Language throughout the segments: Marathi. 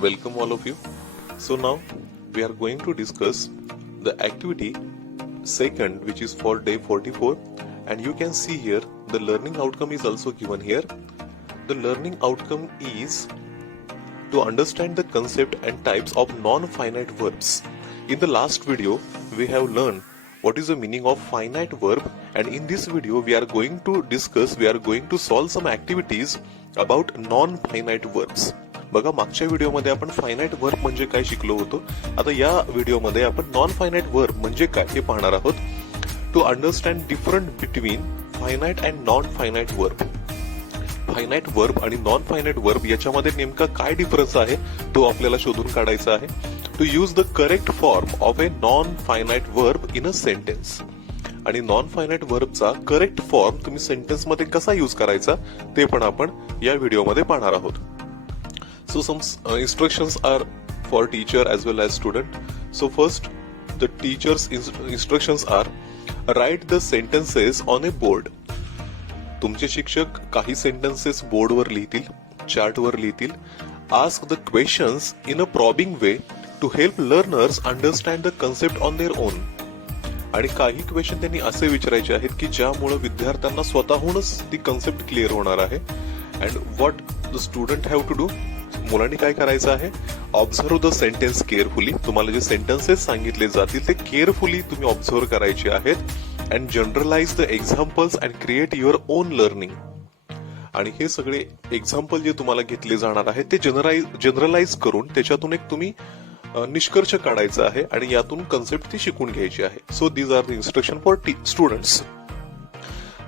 Welcome all of you. So now we are going to discuss the activity second, which is for day 44, and you can see here the learning outcome is also given here. The learning outcome is to understand the concept and types of non-finite verbs. In the last video we have learned what is the meaning of finite verb, and in this video we are going to solve some activities about non-finite verbs. बघा, मागच्या व्हिडिओमध्ये आपण फायनाइट वर्ब म्हणजे काय शिकलो होतो. आता या व्हिडिओमध्ये आपण नॉन फायनाइट वर्ब म्हणजे काय हे पाहणार आहोत. To understand different between finite and non finite verb. Finite verb आणि नॉन फायनाइट वर्ब याच्यामध्ये नेमका काय डिफरन्स आहे तो आपल्याला शोधून काढायचा आहे. To use the correct form of a non finite verb in a sentence. आणि नॉन फायनाइट वर्बचा करेक्ट फॉर्म तुम्ही सेंटेन्स मध्ये कसा यूज करायचा ते पण आपण या व्हिडिओमध्ये पाहणार आहोत. So some instructions are for teacher as well as student. So first, the teacher's instructions are write the sentences on a board. तुमचे शिक्षक काही सेंटेन्सेस बोर्डवर लिहितील, चार्टवर लिहितील. Ask the questions in a probing way to help learners understand the concept on their own. आणि काही क्वेश्चन त्यांनी असे विचारायचे आहेत की ज्यामुळे विद्यार्थ्यांना स्वतःहूनच ती कन्सेप्ट क्लिअर होणार आहे. And what the student have to do. मुलांनी काय करायचं आहे, ऑब्झर्व द सेंटेन्स केअरफुली. तुम्हाला जे सेंटेन्सेस सांगितले जातील ते केअरफुली तुम्ही ऑब्झर्व करायचे आहेत. And generalise the examples and create your own learning. आणि हे सगळे एक्झाम्पल जे तुम्हाला घेतले जाणार आहेत ते जनरलाइज करून त्याच्यातून एक तुम्ही निष्कर्ष काढायचा आहे आणि यातून कन्सेप्ट ती शिकून घ्यायची आहे. So these are the instruction for students.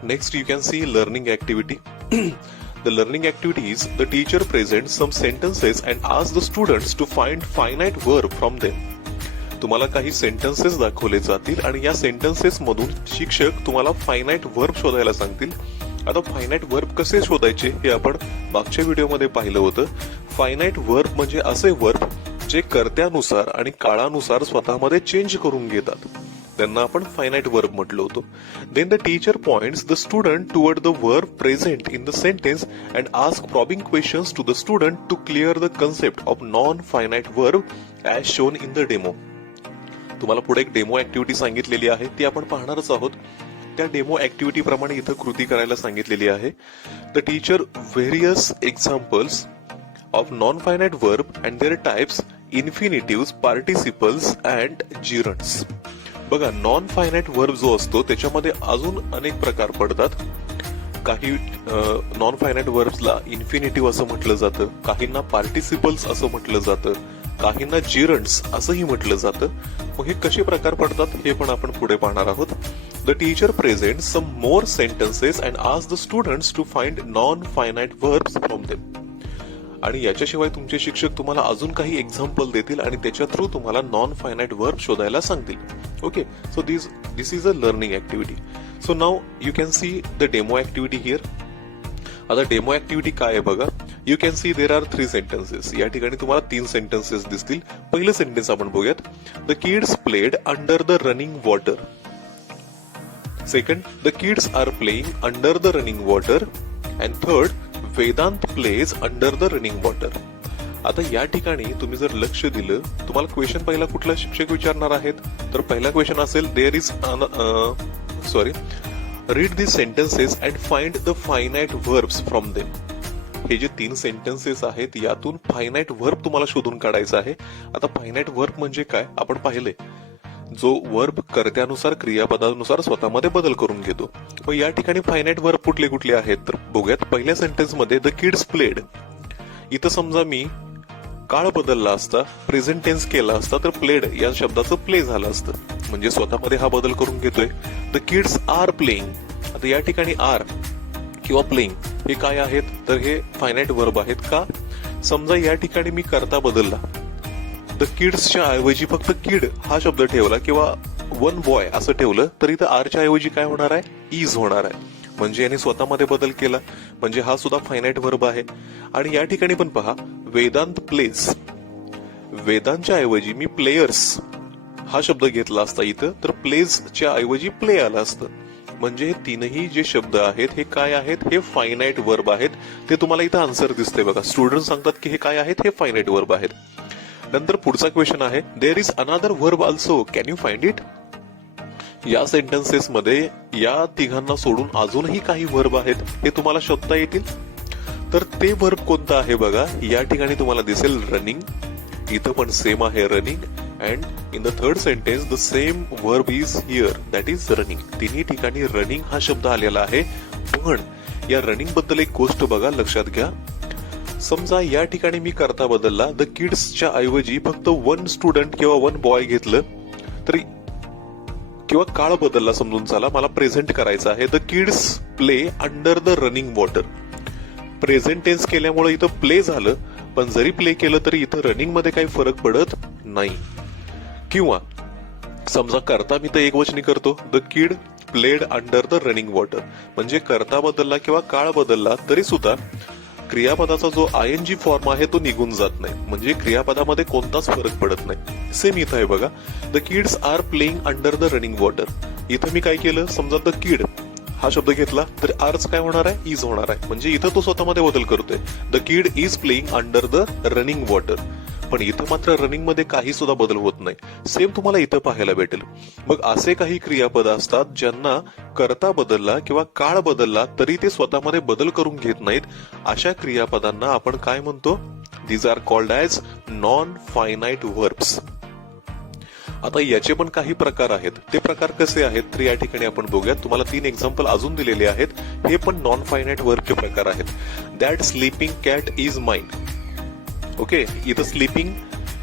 Next you can see learning activity. The learning activity is the teacher presents some sentences and asks the students to find finite verb from them. तुम्हाला काही सेंटेन्सेस दाखवले जातील आणि या सेंटेन्सेस मधून शिक्षक तुम्हाला फायनाइट वर्ब शोधायला सांगतील. आता फायनाइट वर्ब कसे शोधायचे हे आपण मागच्या व्हिडिओमध्ये पाहिलं होतं. फायनाइट वर्ब म्हणजे असे वर्ब जे कर्त्यानुसार आणि काळानुसार स्वतःमध्ये चेंज करून घेतात. त्यांना आपण फायनाइट वर्ब म्हटलं होतं. Then the teacher points the student toward the verb present in the sentence and ask probing questions to the student to clear the concept of non finite verb as shown in the demo. तुम्हाला पुढे एक डेमो ऍक्टिव्हिटी सांगितलेली आहे ती आपण पाहणारच आहोत. त्या डेमो ऍक्टिव्हिटी प्रमाणे इथं कृती करायला सांगितलेली आहे. The teacher various examples of non finite verb and their types, infinitives, participles and gerunds. बघा, नॉन फायनाइट वर्ब जो असतो त्याच्यामध्ये अजून अनेक प्रकार पडतात. काही नॉन फायनाइट वर्ब्सला इन्फिनिटिव्ह असं म्हटलं जातं, काहींना पार्टिसिपल्स असं म्हटलं जातं, काहींना जिरंट्स असंही म्हटलं जातं. मग हे कसे प्रकार पडतात हे पण आपण पुढे पाहणार आहोत. The teacher present some more sentences and ask the students to find non finite verbs from them. आणि याच्याशिवाय तुमचे शिक्षक तुम्हाला अजून काही एक्झाम्पल देतील आणि त्याच्या थ्रू तुम्हाला नॉन फायनाइट वर्ब शोधायला सांगतील. Okay, so this is a learning activity. So now you can see the demo activity here. आता डेमो ऍक्टिव्हिटी काय आहे बघा. You can C there are 3 sentences. या ठिकाणी तुम्हाला 3 सेंटेन्सेस दिसतील. पहिलं सेंटेन्स आपण बघूयात. The kids played under the running water. Second, the kids are playing under the running water. And third, Vedant plays under the running water. आता या ठिकाणी तुम्ही जर लक्ष दिलं, तुम्हाला क्वेश्चन पहिला कुठला शिक्षक विचारणार आहेत, तर पहिला क्वेश्चन असेल there is read the sentences and find the finite verbs from them. हे जे 3 सेंटेन्सेस आहेत यातून फायनाइट वर्ब तुम्हाला शोधून काढायचा आहे. आता फायनाइट वर्ब म्हणजे काय आपण पाहिले, जो वर्ब कर्त्यानुसार क्रियापदानुसार स्वतःमध्ये बदल करून घेतो. मग या ठिकाणी फायनाइट वर्ब कुठले कुठले आहेत तर बघूयात. पहिल्या सेंटेन्स मध्ये द किड्स प्लेड. इथं समजा मी काळ बदलला असता, प्रेझेंट टेन्स केला असता तर प्लेड या शब्दाचं प्ले झालं असतं. म्हणजे स्वतःमध्ये हा बदल करून घेतोय. The kids are playing. आता या ठिकाणी आर किंवा प्लेइंग हे काय आहेत तर हे फायनाइट वर्ब आहेत. का, समजा या ठिकाणी मी कर्ता बदलला, द किड्सच्या ऐवजी फक्त किड हा शब्द ठेवला किंवा वन बॉय असं ठेवलं तर इथं आरच्या ऐवजी काय होणार आहे, इज होणार आहे. म्हणजे याने स्वतःमध्ये बदल केला, म्हणजे हा सुद्धा फायनाइट वर्ब आहे. आणि या ठिकाणी पण पहा, वेदांत प्लेस. वेदांच्या ऐवजी मी प्लेयर्स हा शब्द घेतला असता इथं तर प्लेजच्या ऐवजी प्ले आला असतं. म्हणजे हे तीनही जे शब्द आहेत हे काय आहेत, हे फायनाइट वर्ब आहेत. ते तुम्हाला इथं आन्सर दिसते बघा. स्टुडंट सांगतात की हे काय आहेत, हे फायनाइट वर्ब आहेत. नंतर पुढचा क्वेश्चन आहे, there is another verb also, can you find it. या सेंटेन्सेस मध्ये या तिघांना सोडून अजूनही काही वर्ब आहेत, हे तुम्हाला शोधता येतील. तर ते वर्ब कोणतं आहे बघा. या ठिकाणी तुम्हाला दिसेल रनिंग, इथं पण सेम आहे running, and in the third sentence the same verb is here, that is running. तिन्ही ठिकाणी रनिंग हा शब्द आलेला आहे. पण या रनिंग बद्दल एक गोष्ट बघा, लक्षात घ्या. समजा या ठिकाणी मी करता बदलला, द किड्सच्या ऐवजी फक्त वन स्टुडंट किंवा वन बॉय घेतलं तरी, किंवा काळ बदलला समजून चला, मला प्रेझेंट करायचं आहे, the kids play under the running water. Present tense केल्यामुळे इथं प्ले झालं, पण जरी प्ले केलं तरी इथं रनिंग मध्ये काही फरक पडत नाही. किंवा समजा करता मी तर एकवचनी करतो, the kid played under the running water. म्हणजे करता बदलला किंवा काळ बदलला तरी सुद्धा क्रियापदाचा जो आयएनजी फॉर्म आहे तो निघून जात नाही. म्हणजे क्रियापदामध्ये कोणताच फरक पडत नाही. सेम इथं आहे बघा, the kids are playing under the running water. इथं मी काय केलं, समजा द किड हा शब्द घेतला तर आरच काय होणार आहे, इज होणार आहे. म्हणजे इथं तो स्वतःमध्ये बदल करतोय, the kid is playing under the running water. पण इथं मात्र रनिंग मध्ये काही सुद्धा बदल होत नाही. सेम तुम्हाला इथं पाहायला भेटेल. मग असे काही क्रियापद असतात ज्यांना करता बदलला किंवा काळ बदलला तरी ते स्वतःमध्ये बदल करून घेत नाहीत. अशा क्रियापदांना आपण काय म्हणतो, these are called as non finite verbs. आता याचे पण काही प्रकार आहेत. ते प्रकार कसे आहेत तर या ठिकाणी आपण बघूयात. तुम्हाला 3 एक्झाम्पल अजून दिलेले आहेत. हे पण नॉन फायनाइट वर्बचे प्रकार आहेत. That sleeping cat is mine. Okay, इथं स्लीपिंग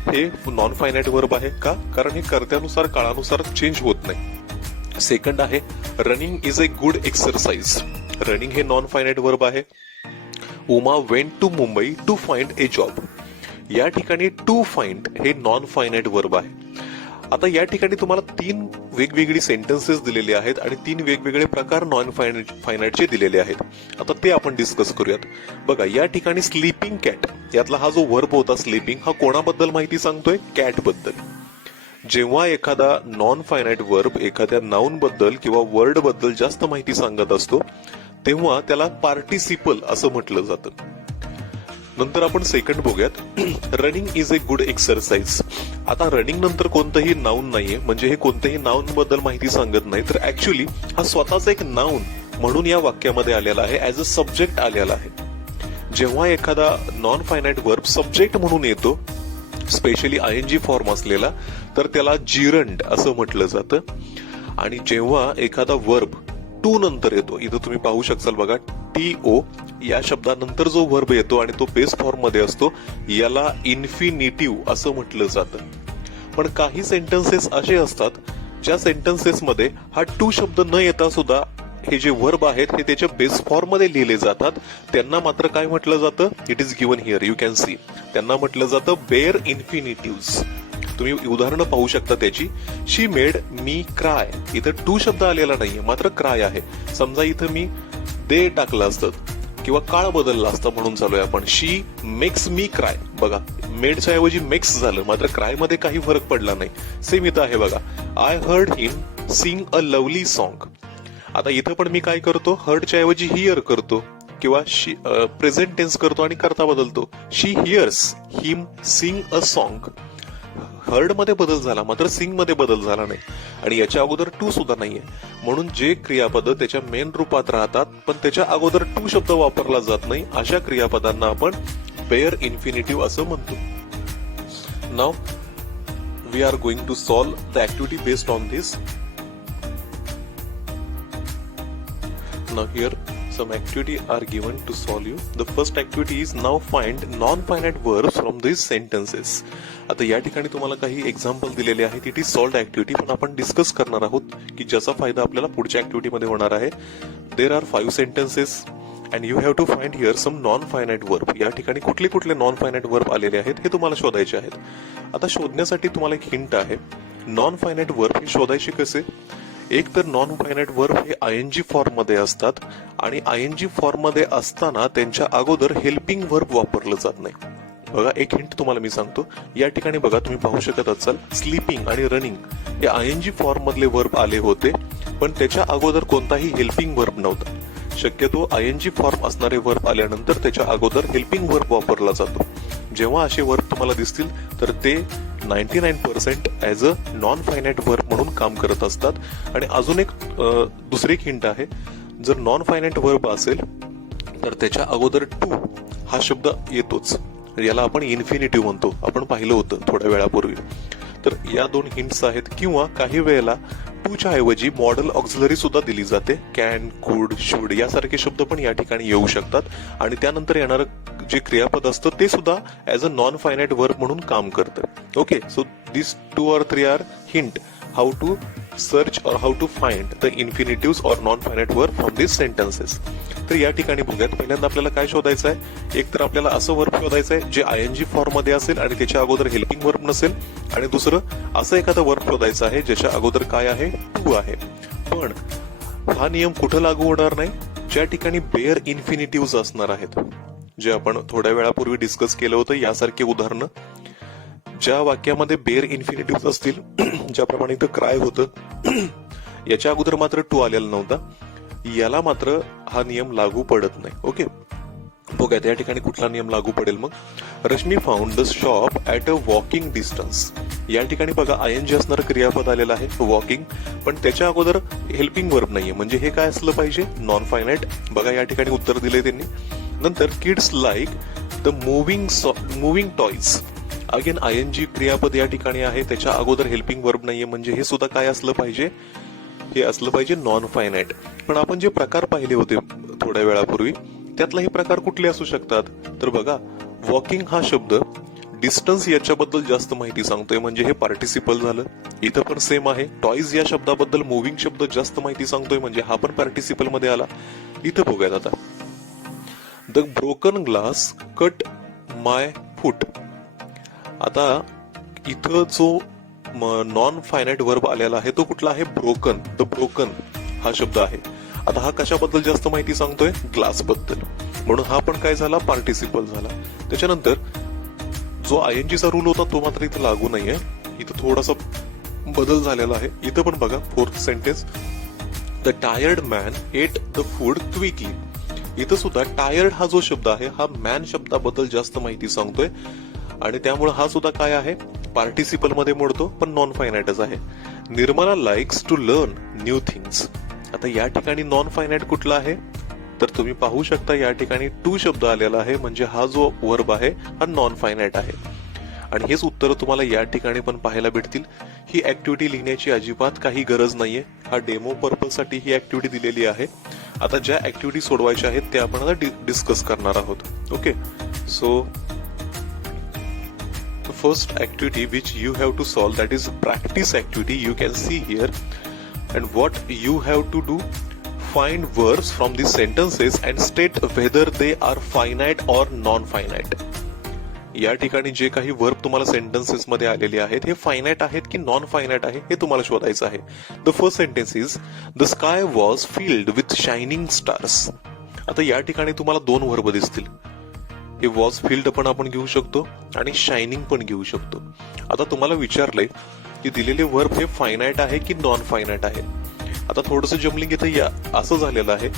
हे नॉन फायनाइट वर्ब आहे का, कारण हे कर्त्यानुसार काळानुसार चेंज होत नाही. सेकंड आहे running is a good exercise. Running हे नॉन फायनाइट वर्ब आहे. Uma went to Mumbai to find a job. या ठिकाणी टू फाइंड हे नॉन फायनाइट वर्ब आहे. आता या ठिकाणी तुम्हाला 3 वेगवेगळी सेंटेन्सेस दिलेले आहेत आणि 3 वेगवेगळे प्रकार नॉन फायनाइटचे दिलेले आहेत. आता ते आपण डिस्कस करूयात. बघा, या ठिकाणी स्लीपिंग कॅट यातला हा जो वर्ब होता स्लीपिंग, हा कोणाबद्दल माहिती सांगतोय, कॅट बद्दल. जेव्हा एखादा नॉन फायनाइट वर्ब एखाद्या नाउन बद्दल किंवा वर्ड बद्दल जास्त माहिती सांगत असतो तेव्हा त्याला पार्टिसिपल असं म्हटलं जातं. नंतर आपण सेकंड बघूयात, running is a good exercise. आता रनिंग नंतर कोणतंही नाउन नाहीये, म्हणजे हे कोणत्याही नाउन बद्दल माहिती सांगत नाही, तर ऍक्च्युली हा स्वतःच एक नाउन म्हणून या वाक्यामध्ये आलेला आहे, ऍज अ सब्जेक्ट आलेला आहे. जेव्हा एखादा नॉन फायनाइट वर्ब सब्जेक्ट म्हणून येतो, स्पेशली आयएनजी फॉर्म असलेला, तर त्याला जिरंड असं म्हटलं जातं. आणि जेव्हा एखादा वर्ब टू नंतर येतो, इथं तुम्ही पाहू शकाल बघा, टीओ या शब्दानंतर जो वर्ब येतो आणि तो बेस फॉर्म मध्ये असतो, याला इन्फिनिटिव्ह असं म्हटलं जातं. पण काही सेंटेन्सेस असे असतात ज्या सेंटेन्सेस मध्ये हा टू शब्द न येता सुद्धा हे जे वर्ब आहेत हे त्याच्या बेस फॉर्म मध्ये लिहिले जातात. त्यांना मात्र काय म्हटलं जातं, it is given here, you can C. त्यांना म्हटलं जातं बेअर इन्फिनिटिव्ह. तुम्ही उदाहरणं पाहू शकता त्याची. शी मेड मी क्राय. इथं टू शब्द आलेला नाहीये, मात्र क्राय आहे. समजा इथं मी दे टाकलं असतं किंवा काळ बदलला असता म्हणून चालू आहे आपण, शी मेक्स मी क्राय. बघा, मेडच्या ऐवजी मेक्स झालं, मात्र क्राय मध्ये काही फरक पडला नाही. सेम इथं आहे बघा, I heard him sing a lovely song. आता इथं पण मी काय करतो, हर्डच्या ऐवजी हिअर करतो किंवा प्रेझेंट टेन्स करतो आणि करता बदलतो. She hears him sing a song. Heard मध्ये बदल झाला, मात्र सिंग मध्ये बदल झाला नाही. आणि याच्या अगोदर टू सुद्धा नाहीये. म्हणून जे क्रियापद त्याच्या मेन रूपात राहतात पण त्याच्या अगोदर टू शब्द वापरला जात नाही, अशा क्रियापदांना आपण बेअर इन्फिनिटिव्ह असं म्हणतो. Now we are going to solve the activity based on this. Now here some activity are given to solve you. The first activity is now find non-finite verbs from these sentences. आता या ठिकाणी तुम्हाला काही एक्झाम्पल दिलेले आहेत. इट इज सॉल्व्ड ऍक्टिव्हिटी, पण आपण डिस्कस करणार आहोत की ज्याचा फायदा आपल्याला पुढच्या ऍक्टिव्हिटी मध्ये होणार आहे. There are 5 sentences and you have to find here some non finite verb. या ठिकाणी कुठले कुठले नॉन फायनाइट वर्ब आलेले आहेत हे तुम्हाला शोधायचे आहेत. आता शोधण्यासाठी तुम्हाला एक हिंट आहे. नॉन फायनाइट वर्ब हे शोधायचे कसे. एक तर नॉन फायनाइट वर्ब हे आयएनजी फॉर्म मध्ये असतात आणि आयएनजी फॉर्म मध्ये असताना त्यांच्या अगोदर हेल्पिंग वर्ब वापरलं जात नाही. बघा, एक हिंट तुम्हाला मी सांगतो. या ठिकाणी बघा, तुम्ही पाहू शकत असाल स्लीपिंग आणि रनिंग हे आयएनजी फॉर्म मधले वर्ब आले होते, पण त्याच्या अगोदर कोणताही हेल्पिंग वर्ब नव्हता. शक्यतो आयएनजी फॉर्म असणारे वर्ब आल्यानंतर त्याच्या अगोदर हेल्पिंग वर्ब वापरला जातो. जेव्हा असे वर्ब तुम्हाला दिसतील तर ते 99% as a non finite verb म्हणून काम करत असतात. आणि अजून एक दुसरी एक हिंट आहे, जर नॉन फायनाइट वर्ब असेल तर त्याच्या अगोदर टू हा शब्द येतोच. याला आपण इन्फिनिटिव्ह म्हणतो, आपण पाहिलं होतं थोड्या वेळापूर्वी. तर या दोन हिंट्स आहेत. किंवा काही वेळेला टूच्या ऐवजी मॉडल ऑक्झिलरी सुद्धा दिली जाते. कॅन, कुड, शुड यासारखे शब्द पण या ठिकाणी येऊ शकतात. आणि त्यानंतर येणारं जे क्रियापद असतं ते सुद्धा as a non finite verb म्हणून काम करतं. Okay, so this 2 or 3 are hint how to search or how to find the infinitive or non finite verb from this sentences. तर या ठिकाणी बघूयात. पहिल्यांदा आपल्याला काय शोधायचं आहे, एक तर आपल्याला असं वर्ब शोधायचं आहे जे आयएनजी फॉर्म मध्ये असेल आणि त्याच्या अगोदर हेल्पिंग वर्ब नसेल. आणि दुसरं असं एखादं वर्ब शोधायचं आहे ज्याच्या अगोदर काय आहे, टू आहे. पण हा नियम कुठं लागू होणार नाही, ज्या ठिकाणी बेअर इन्फिनिटिव्ह असणार आहेत, जे आपण थोड्या वेळापूर्वी डिस्कस केलं होतं. यासारखे उदाहरणं ज्या वाक्यामध्ये बेअर इन्फिनिटिव्ह असतील, ज्याप्रमाणे इथं क्राय होतं, याच्या अगोदर मात्र टू आलेला नव्हता, याला मात्र हा नियम लागू पडत नाही. ओके, बघा त्या ठिकाणी कुठला नियम लागू पडेल मग. Rashmi found the shop at a walking distance. या ठिकाणी बघा आयएनजी असणारं क्रियापद आलेलं आहे वॉकिंग, पण त्याच्या अगोदर हेल्पिंग वर्ब नाहीये. म्हणजे हे काय असलं पाहिजे, नॉन फायनाइट. बघा या ठिकाणी उत्तर दिले त्यांनी. नंतर kids like the moving toys. Again आयएनजी क्रियापद या ठिकाणी आहे, त्याच्या अगोदर हेल्पिंग वर्ब नाहीये. म्हणजे हे सुद्धा काय असलं पाहिजे, हे असलं पाहिजे नॉन फायनाइट. पण आपण जे प्रकार पाहिले होते थोड्या वेळापूर्वी, त्यातला हे प्रकार कुठले असू शकतात, तर बघा वॉकिंग हा शब्द डिस्टन्स याच्याबद्दल जास्त माहिती सांगतोय, म्हणजे हे पार्टिसिपल झालं. इथं पण सेम आहे. टॉयज या शब्दाबद्दल मुव्हिंग शब्द जास्त माहिती सांगतोय, म्हणजे हा पण पार्टिसिपल मध्ये आला. इथं बघूयात आता, द ब्रोकन ग्लास कट माय फूट. आता इथं जो नॉन फायनाइट वर्ब आलेला आहे तो कुठला आहे, ब्रोकन. द ब्रोकन हा शब्द आहे. आता हा कशाबद्दल जास्त माहिती सांगतोय, ग्लास बद्दल, म्हणून हा पण काय झाला, पार्टिसिपल झाला. त्याच्यानंतर जो आयएनजीचा रूल होता तो मात्र इथं लागू नाहीये, इथं थोडासा बदल झालेला आहे. इथं पण बघा fourth sentence, the tired man at the food quickly. इथं सुद्धा टायर्ड हा जो शब्द आहे हा मॅन शब्दाबद्दल जास्त माहिती सांगतोय, आणि त्यामुळे हा सुद्धा काय आहे, पार्टिसिपल मध्ये मोडतो, पण नॉन फायनाइटच आहे. Nirmala likes to learn new things. आता या ठिकाणी नॉन फायनाइट कुठला आहे, तर तुम्ही पाहू शकता या ठिकाणी टू शब्द आलेला आहे, म्हणजे हा जो वर्ब आहे हा नॉन फायनाइट आहे. आणि हेच उत्तर तुम्हाला या ठिकाणी पण पाहायला भेटतील. ही ऍक्टिव्हिटी लिहिण्याची अजिबात काही गरज नाहीये, हा डेमो पर्पज साठी ही ऍक्टिव्हिटी दिलेली आहे. आता ज्या ऍक्टिव्हिटी सोडवायच्या आहेत त्या आपण आता डिस्कस करणार आहोत. Okay, so the first activity which you have to solve, that is practice activity, you can see here. And what you have to do, find verbs from these sentences and state whether they are finite or non-finite. या ठिकाणी जे काही वर्ब तुम्हाला सेंटेन्सेस मध्ये आलेले आहेत हे फायनाइट आहेत की नॉन फायनाइट आहे हे तुम्हाला शोधायचं आहे. The first sentence is the sky was filled with shining stars. आता या ठिकाणी तुम्हाला दोन वर्ब दिसतील. हे वॉज फिल्ड पण आपण घेऊ शकतो आणि शायनिंग पण घेऊ शकतो. आता तुम्हाला विचारलंय की दिलेले वर्ब हे फायनाइट आहे की नॉन फायनाइट आहे. आता थोडंसं जमलिंग इथं असं झालेलं आहे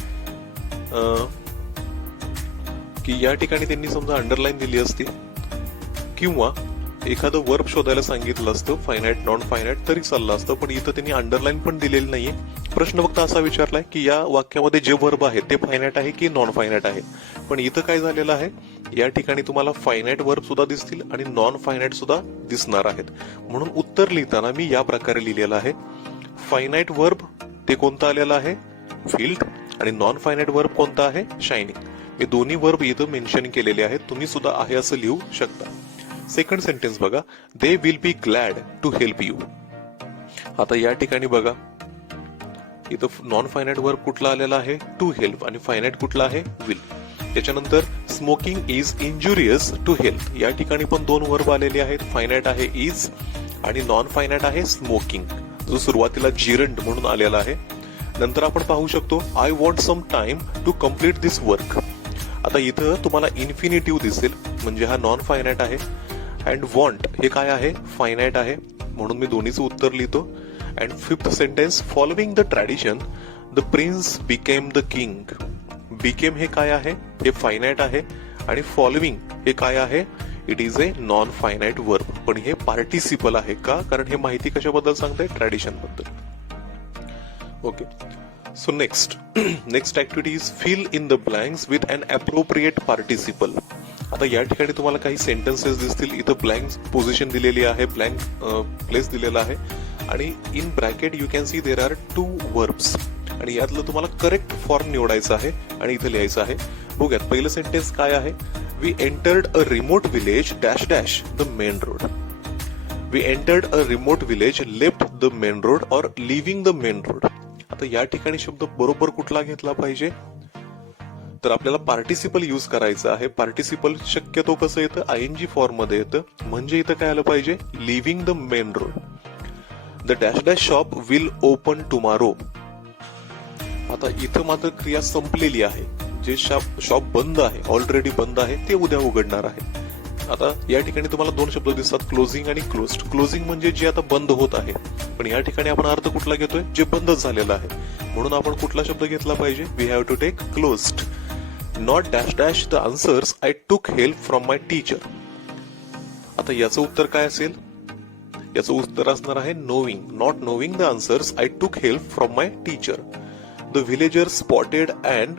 की या ठिकाणी त्यांनी समजा अंडरलाईन दिली असती किंवा एखादं वर्ब शोधायला सांगितलं असतं फायनाइट नॉन फायनाइट तरी चाललं असतं, पण इथं त्यांनी अंडरलाईन पण दिलेली नाहीये. प्रश्न फक्त असा विचारलाय की या वाक्यामध्ये जे वर्ब आहे ते फायनाइट आहे की नॉन फायनाइट आहे. पण इथं काय झालेलं आहे, या ठिकाणी तुम्हाला फायनाइट वर्ब सुद्धा दिसतील आणि नॉन फायनाइट सुद्धा दिसणार आहेत. म्हणून उत्तर लिहिताना मी या प्रकारे लिहिलेलं आहे. फायनाइट वर्ब ते कोणतं आलेलं आहे, फिल्ड, आणि नॉन फायनाइट वर्ब कोणता आहे, शायनिंग. हे दोन्ही वर्ब इथं मेन्शन केलेले आहेत. तुम्ही सुद्धा आहे असं लिहू शकता. सेकंड सेंटेन्स बघा, they will be glad to help you. आता या ठिकाणी बघा इथं नॉन फायनाइट वर्ब कुठला आलेला आहे, टू हेल्प, आणि फायनाइट कुठला आहे, विल. त्याच्यानंतर smoking is injurious to health. या ठिकाणी पण दोन वर्ब आलेले आहेत. फायनाइट आहे इज आणि नॉन फायनाइट आहे स्मोकिंग, जो सुरुवातीला जिरंट म्हणून आलेला आहे. नंतर आपण पाहू शकतो I want some time to complete this work. आता इथं तुम्हाला इन्फिनिटिव्ह दिसेल, म्हणजे हा नॉन फायनाइट आहे. अँड वॉन्ट हे काय आहे, फायनाइट आहे. म्हणून मी दोन्हीचं उत्तर लिहितो. And fifth sentence, following the tradition, the prince became the king. Became हे काय आहे? हे फायनाइट आहे. आणि फॉलोविंग हे काय आहे? It is a non finite verb. पण हे पार्टिसिपल आहे का? कारण हे माहिती कशाबद्दल सांगते? ट्रॅडिशन बद्दल. Okay, so next activity is fill in the blanks with an appropriate participle. आता या ठिकाणी तुम्हाला काही सेंटेन्सेस दिसतील. इथं ब्लँक पोझिशन दिलेली आहे, ब्लँक प्लेस दिलेला आहे आणि in bracket you can C there are 2 verbs आणि यातलं तुम्हाला करेक्ट फॉर्म निवडायचा आहे आणि इथं लिहायचं आहे. बघूयात पहिलं सेंटेन्स काय आहे. We entered a remote village dash dash the main road. We entered a remote village, left the main road और लिव्हिंग द मेन रोड. आता या ठिकाणी शब्द बरोबर कुठला घेतला पाहिजे? तर आपल्याला पार्टिसिपल यूज करायचं आहे. पार्टिसिपल शक्यतो कसं येतं? आयएनजी फॉर्म मध्ये येतं. म्हणजे इथं काय आलं पाहिजे? Living the main road. The dash dash shop will open tomorrow. आता इथं मात्र क्रिया संपलेली आहे. जे शॉप बंद आहे, ऑलरेडी बंद आहे, ते उद्या उघडणार आहे. आता या ठिकाणी तुम्हाला 2 शब्द दिसतात, क्लोजिंग आणि क्लोज्ड. क्लोजिंग म्हणजे जे आता बंद होत आहे, पण या ठिकाणी आपण अर्थ कुठला घेतोय? जे बंद झालेलं आहे. म्हणून आपण कुठला शब्द घेतला पाहिजे? We have to take closed. Not dash dash the answers I took help from my teacher. आता याचं उत्तर काय असेल? याचं उत्तर असणार आहे knowing. Not knowing the answers I took help from my teacher. The villager spotted and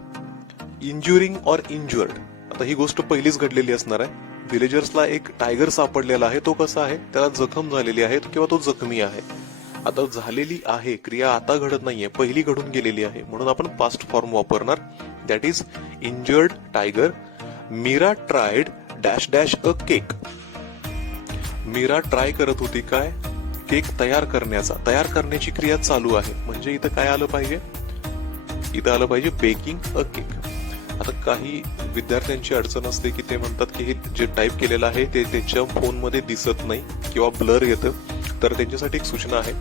injuring or injured. आता ही गोष्ट पहिलीच घडलेली असणार आहे. व्हिलेजर्सला एक टायगर सापडलेला आहे. तो कसा आहे? त्याला जखम झालेली आहे किंवा तो जखमी आहे. आता झालेली आहे क्रिया आता घडत नाहीये, पहिली घडून गेलेली आहे. म्हणून आपण पास्ट फॉर्म वापरणार. That is injured tiger. Meera tried dash dash a cake. Meera try करत होती काय? केक तयार करण्याची क्रिया चालू आहे. म्हणजे इथं काय आलं पाहिजे? इथं आलं पाहिजे बेकिंग अ केक. आता काही विद्यार्थ्यांची अडचण असते की ते म्हणतात की हे जे टाईप केलेलं आहे ते त्यांच्या फोनमध्ये दिसत नाही किंवा ब्लर येतं. तर त्यांच्यासाठी एक सूचना आहे,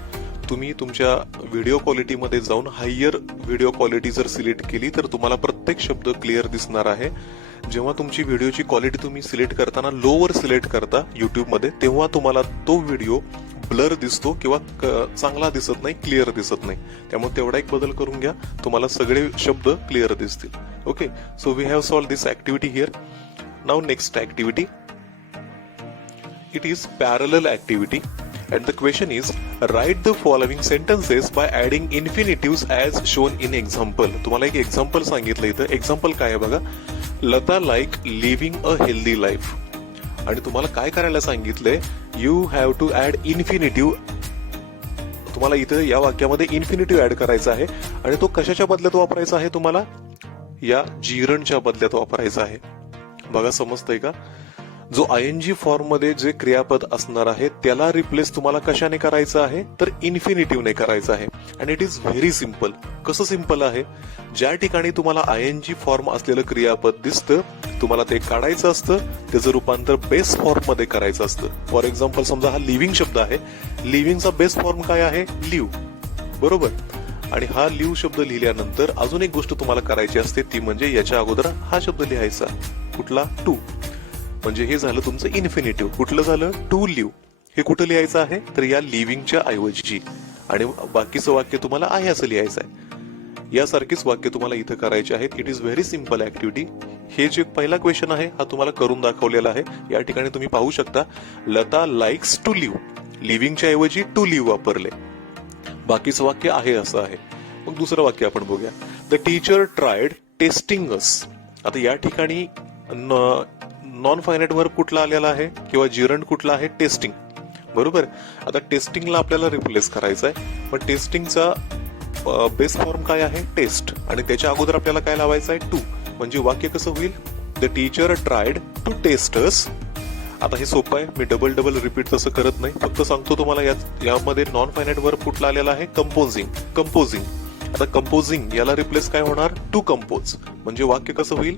तुम्ही तुमच्या व्हिडिओ क्वालिटीमध्ये जाऊन हायर व्हिडिओ क्वालिटी जर सिलेक्ट केली तर तुम्हाला प्रत्येक शब्द क्लिअर दिसणार आहे. जेव्हा तुमची व्हिडिओची क्वालिटी तुम्ही सिलेक्ट करताना लोवर सिलेक्ट करता युट्यूबमध्ये, तेव्हा तुम्हाला तो व्हिडिओ ब्लर दिसतो किंवा चांगला दिसत नाही, क्लिअर दिसत नाही. त्यामुळे तेवढा एक बदल करून घ्या, तुम्हाला सगळे शब्द क्लिअर दिसतील. Okay, so we have solved this activity here. Now next activity, it is parallel activity. And the question is, write the following sentences by adding infinitives as shown in example. तुम्हाला एक एक्झाम्पल सांगितलं इथं. एक्झाम्पल काय आहे बघा. Lata like living a healthy life. आणि तुम्हाला काय करायला सांगितलंय? You have to add infinitive. तुम्हाला इथं या वाक्यामध्ये इन्फिनिटिव्ह ऍड करायचा आहे आणि तो कशाच्या बदल्यात वापरायचा आहे? तुम्हाला या जिरणच्या बदल्यात वापरायचा आहे. बघा, समजतंय का? जो आयएनजी फॉर्म मध्ये जे क्रियापद असणार आहे त्याला रिप्लेस तुम्हाला कशाने करायचं आहे? तर इन्फिनिटिव्हने करायचं आहे. And it is very simple. कसं सिम्पल आहे? ज्या ठिकाणी तुम्हाला आयएनजी फॉर्म असलेलं क्रियापद दिसतं, तुम्हाला ते काढायचं असतं, त्याचं रूपांतर बेस फॉर्म मध्ये करायचं असतं. फॉर एक्झाम्पल, समजा हा लिव्हिंग शब्द आहे. लिव्हिंगचा बेस फॉर्म काय आहे? लिव्ह, बरोबर. आणि हा लिव्ह शब्द लिहिल्यानंतर अजून एक गोष्ट तुम्हाला करायची असते, ती म्हणजे याच्या अगोदर हा शब्द लिहायचा. कुठला? टू. म्हणजे हे झालं तुमचं इन्फिनिटिव्ह. कुठलं झालं? To live. हे कुठं लिहायचं आहे? तर या लिव्हिंगच्या ऐवजी. आणि बाकीचं वाक्य तुम्हाला आहे असं लिहायचं आहे. यासारखीच वाक्य तुम्हाला इथं करायचे आहेत. It is very simple activity. हे जे पहिला क्वेश्चन आहे हा तुम्हाला करून दाखवलेला आहे. या ठिकाणी तुम्ही पाहू शकता, लता लाईक्स टू लिव्ह. लिव्हिंगच्या ऐवजी टू लिव्ह वापरले. बाकीचं वाक्य आहे असं आहे. मग दुसरं वाक्य आपण बघूया. द टीचर ट्रायड टेस्टिंग अस. आता या ठिकाणी नॉन फायनाइट वर्ब कुठला आलेला आहे किंवा जिरंड कुठला आहे? टेस्टिंग, बरोबर. आता टेस्टिंगला आपल्याला रिप्लेस करायचं आहे. पण टेस्टिंगचा बेस फॉर्म काय आहे? टेस्ट. आणि त्याच्या अगोदर आपल्याला काय लावायचं आहे? टू. म्हणजे वाक्य कसं होईल? The teacher tried to test us. आता हे सोपं आहे, मी डबल रिपीट तसं करत नाही, फक्त सांगतो तुम्हाला. यामध्ये नॉन फायनाइट वर्ब कुठला आलेला आहे? कंपोजिंग. आता कंपोजिंग याला रिप्लेस काय होणार? To compose. म्हणजे वाक्य कसं होईल?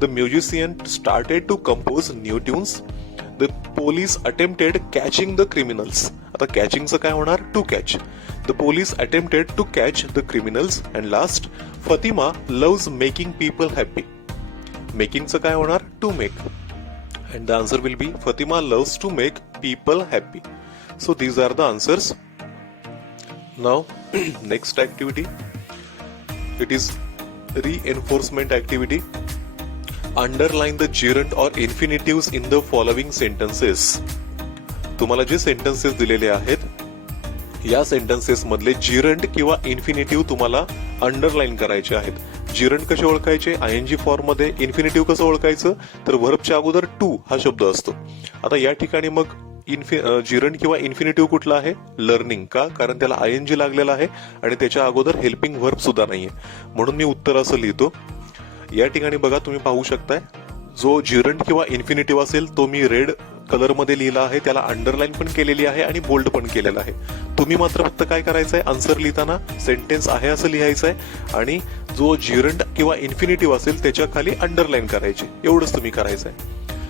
The musician started to compose new tunes. The police attempted catching the criminals. आता कॅचिंगचं काय होणार? To catch. The police attempted to catch the criminals. And last, Fatima loves making people happy. मेकिंगचं काय होणार? To make. And the answer will be Fatima loves to make people happy. So these are the answers. Now, next activity, it is reinforcement activity. Underline the gerund or infinitives in the following sentences. तुम्हाला जे सेंटेन्सेस दिलेले आहेत या सेंटेन्सेस मधले जिरंड किंवा इन्फिनिटिव्ह तुम्हाला अंडरलाईन करायचे आहेत. जिरंड कसे ओळखायचे? आयएनजी फॉर्म मध्ये. इन्फिनिटिव्ह कसं ओळखायचं? तर व्हर्बच्या अगोदर टू हा शब्द असतो. आता या ठिकाणी मग जिरंड किंवा इन्फिनिटिव्ह कुठला आहे? लर्निंग. का? कारण त्याला आयएनजी लागलेला आहे आणि त्याच्या अगोदर हेल्पिंग व्हर्ब सुद्धा नाहीये. म्हणून मी उत्तर असं लिहितो. या ठिकाणी बघा तुम्ही पाहू शकताय जो जिरंड किंवा इन्फिनिटिव्ह असेल तो मी रेड कलर मध्ये लिहिला आहे, त्याला अंडरलाईन पण केलेली आहे आणि बोल्ड पण केलेला आहे. तुम्ही मात्र फक्त काय करायचंय? आन्सर लिहिताना सेंटेन्स आहे असं लिहायचंय आणि जो जिरंड किंवा इन्फिनिटिव्ह असेल त्याच्या खाली अंडरलाईन करायची. एवढंच तुम्ही करायचंय.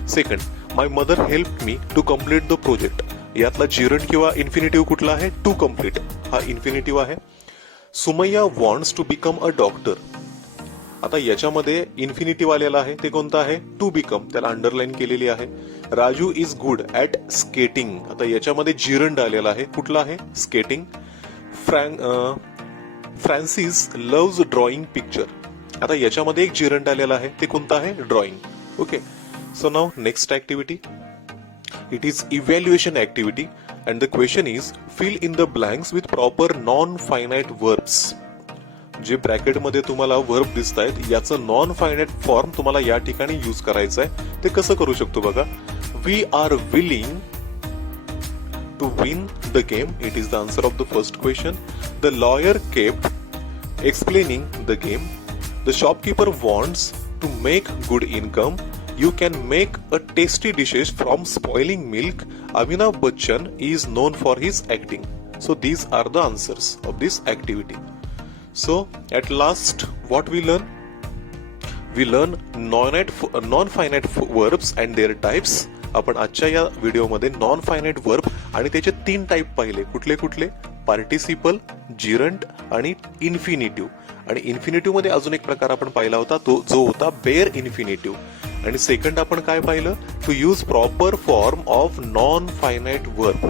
Second, my mother help me to complete the project. यातला जिरंड किंवा इन्फिनिटिव्ह कुठला आहे? टू कम्प्लीट हा इन्फिनिटिव्ह आहे. Sumayya wants to become a doctor. आता याच्यामध्ये इन्फिनिटिव्ह आलेला आहे ते कोणतं आहे? To become. त्याला अंडरलाईन केलेली आहे. Raju is good at skating. आता याच्यामध्ये जिरंड आलेला आहे. कुठला आहे? Skating. Francis loves drawing picture. आता याच्यामध्ये एक जिरंड आलेला आहे ते कोणतं आहे? Drawing. Okay. So now next activity, it is evaluation activity and the question is fill in the blanks with proper non-finite verbs. जे ब्रॅकेट मध्ये तुम्हाला वर्ब दिसत आहेत याचं नॉन फायनाइट फॉर्म तुम्हाला या ठिकाणी यूज करायचं आहे. ते कसं करू शकतो बघा. We are willing to win the game. It is the answer of the first question. The lawyer kept explaining the game. The shopkeeper wants to make good income. You can make a tasty dishes from spoiling milk. Amitabh Bachchan is known for his acting. So these are the answers of this activity. So at last what we learn? We learn non-finite verbs and their types. आपण आजच्या या व्हिडिओमध्ये नॉन फायनाइट वर्ब आणि त्याचे 3 टाईप पाहिले. कुठले कुठले? पार्टिसिपल, जिरंट आणि इन्फिनिटिव्ह. आणि इन्फिनिटिव्ह मध्ये अजून एक प्रकार आपण पाहिला होता तो जो होता बेअर इन्फिनिटिव्ह. आणि सेकंड आपण काय पाहिलं? To use proper form of non finite verb.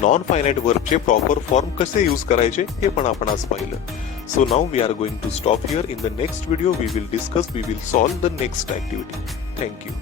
Non finite वर्बचे प्रॉपर फॉर्म कसे यूज करायचे हे पण आपण आज पाहिलं. So now we are going to stop here. In the next video we will discuss, we will solve the next activity. Thank you.